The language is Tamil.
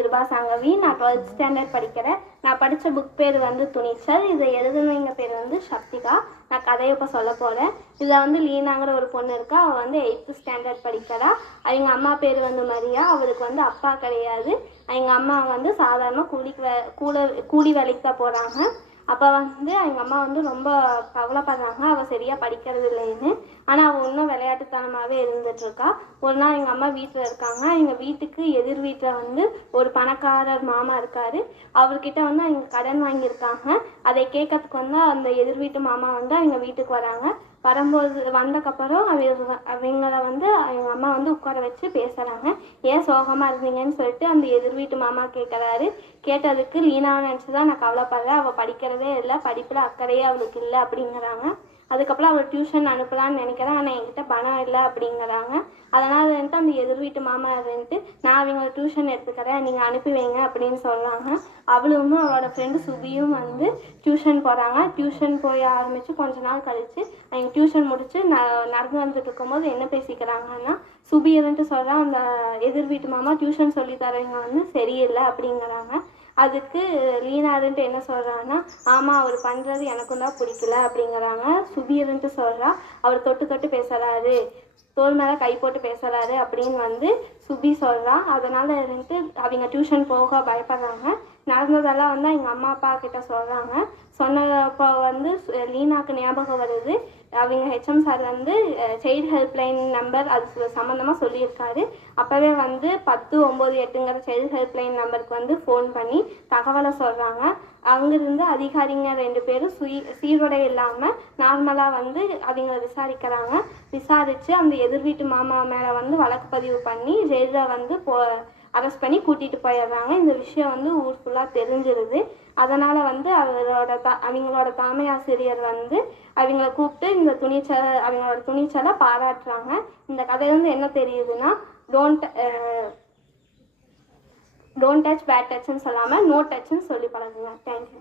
கிருபா சங்கவி. நான் 12th ஸ்டாண்டர்ட் படிக்கிறேன். நான் படித்த புக் பேர் வந்து துணிச்சல். இதை எழுதுனவங்க பேர் வந்து சக்திகா. நான் கதையை இப்போ சொல்ல போகிறேன். இதில் வந்து லீனாங்கிற ஒரு பொண்ணு இருக்கா. அவள் வந்து 8th ஸ்டாண்டர்ட் படிக்கிறா. அவங்க அம்மா பேர் வந்து மரியா. அவளுக்கு வந்து அப்பா கிடையாது. அவங்க அம்மா வந்து சாதாரண கூலி வேலைக்கு தான் போகிறாங்க. அப்போ வந்து எங்கள் அம்மா வந்து ரொம்ப கவலைப்படுறாங்க, அவள் சரியாக படிக்கிறது இல்லைன்னு. ஆனால் அவள் இன்னும் விளையாட்டுத்தனமாகவே இருந்துகிட்ருக்கா. ஒரு நாள் எங்கள் அம்மா வீட்டில் இருக்காங்க. எங்கள் வீட்டுக்கு எதிர் வீட்டில் வந்து ஒரு பணக்காரர் மாமா இருக்கார். அவர்கிட்ட வந்து அவங்க கடன் வாங்கியிருக்காங்க. அதை கேட்கறதுக்கு வந்து அந்த எதிர் வீட்டு மாமா வந்து அவங்க வீட்டுக்கு வராங்க. வந்தக்கப்புறம் அவங்கள வந்து அவங்க அம்மா வந்து உட்கார வச்சு பேசுகிறாங்க. ஏன் சோகமாக இருந்தீங்கன்னு சொல்லிட்டு அந்த எதிர் வீட்டு மாமா கேட்குறாரு. கேட்டதுக்கு லீனாவை நினச்சி தான் நான் கவலைப்படுறேன், அவள் படிக்கிறதே இல்லை, படிப்பில் அக்கறையே அவளுக்கு இல்லை அப்படிங்கிறாங்க. அதுக்கப்புறம் அவள் டியூஷன் அனுப்பலான்னு நினைக்கிறேன், ஆனால் என்கிட்ட பணம் இல்லை அப்படிங்கிறாங்க. அதனால் வந்துட்டு அந்த எதிர் வீட்டு மாமா வந்துட்டு நான் அவங்க டியூஷன் எடுத்துக்கிறேன், நீங்கள் அனுப்பி வைங்க அப்படின்னு சொல்கிறாங்க. அவளும் அவளோட ஃப்ரெண்டு சுபியும் வந்து டியூஷன் போகிறாங்க. டியூஷன் போய் ஆரம்பித்து கொஞ்ச நாள் கழித்து அவங்க டியூஷன் முடித்து நடந்து வந்துட்டு இருக்கும்போது என்ன பேசிக்கிறாங்கன்னா, சுபி வந்துட்டு சொல்கிறான், அந்த எதிர் வீட்டு மாமா டியூஷன் சொல்லி தரவங்க வந்து சரியில்லை அப்படிங்கிறாங்க. அதுக்கு லீனாருன்ட்டு என்ன சொல்கிறாங்கன்னா, ஆமாம் அவர் பண்ணுறது எனக்கும் தான் பிடிக்கல அப்படிங்கிறாங்க. சுபியருன்ட்டு சொல்கிறா, அவர் தொட்டு தொட்டு பேசுகிறாரு, தோல் மேலே கை போட்டு பேசுகிறாரு அப்படின்னு வந்து சுபி சொல்கிறா. அதனால் வந்துட்டு அவங்க டியூஷன் போக பயப்படுறாங்க. நடந்ததெல்லாம் வந்து எங்கள் அம்மா அப்பா கிட்ட சொல்கிறாங்க. சொன்னப்போ வந்து லீனாக்கு ஞாபகம் வருது, அவங்க ஹெச்எம் சார் வந்து சைல்டு ஹெல்ப்லைன் நம்பர் அது சம்மந்தமாக சொல்லியிருக்காரு. அப்போவே வந்து 1098ங்கிற சைல்டு ஹெல்ப்லைன் நம்பருக்கு வந்து ஃபோன் பண்ணி தகவலை சொல்கிறாங்க. அங்கேருந்து அதிகாரிங்க 2 பேரும் சீருடை இல்லாமல் நார்மலாக வந்து அவங்கள விசாரிக்கிறாங்க. விசாரித்து அந்த எதிர் வீட்டு மாமா மேலே வந்து வழக்கு பதிவு பண்ணி ஜெயிலில் வந்து அரெஸ்ட் பண்ணி கூட்டிகிட்டு போயிடுறாங்க. இந்த விஷயம் வந்து ஊர் ஃபுல்லாக தெரிஞ்சிருது. அதனால் வந்து அவங்களோட தலைமை ஆசிரியர் வந்து அவங்கள கூப்பிட்டு இந்த அவங்களோட துணிச்சலை பாராட்டுறாங்க. இந்த கதையிலேருந்து என்ன தெரியுதுன்னா, டோன்ட் டச் பேட் டச்ன்னு சொல்லாமல் நோ டச்ன்னு சொல்லி பழகுங்க. தேங்க்யூ.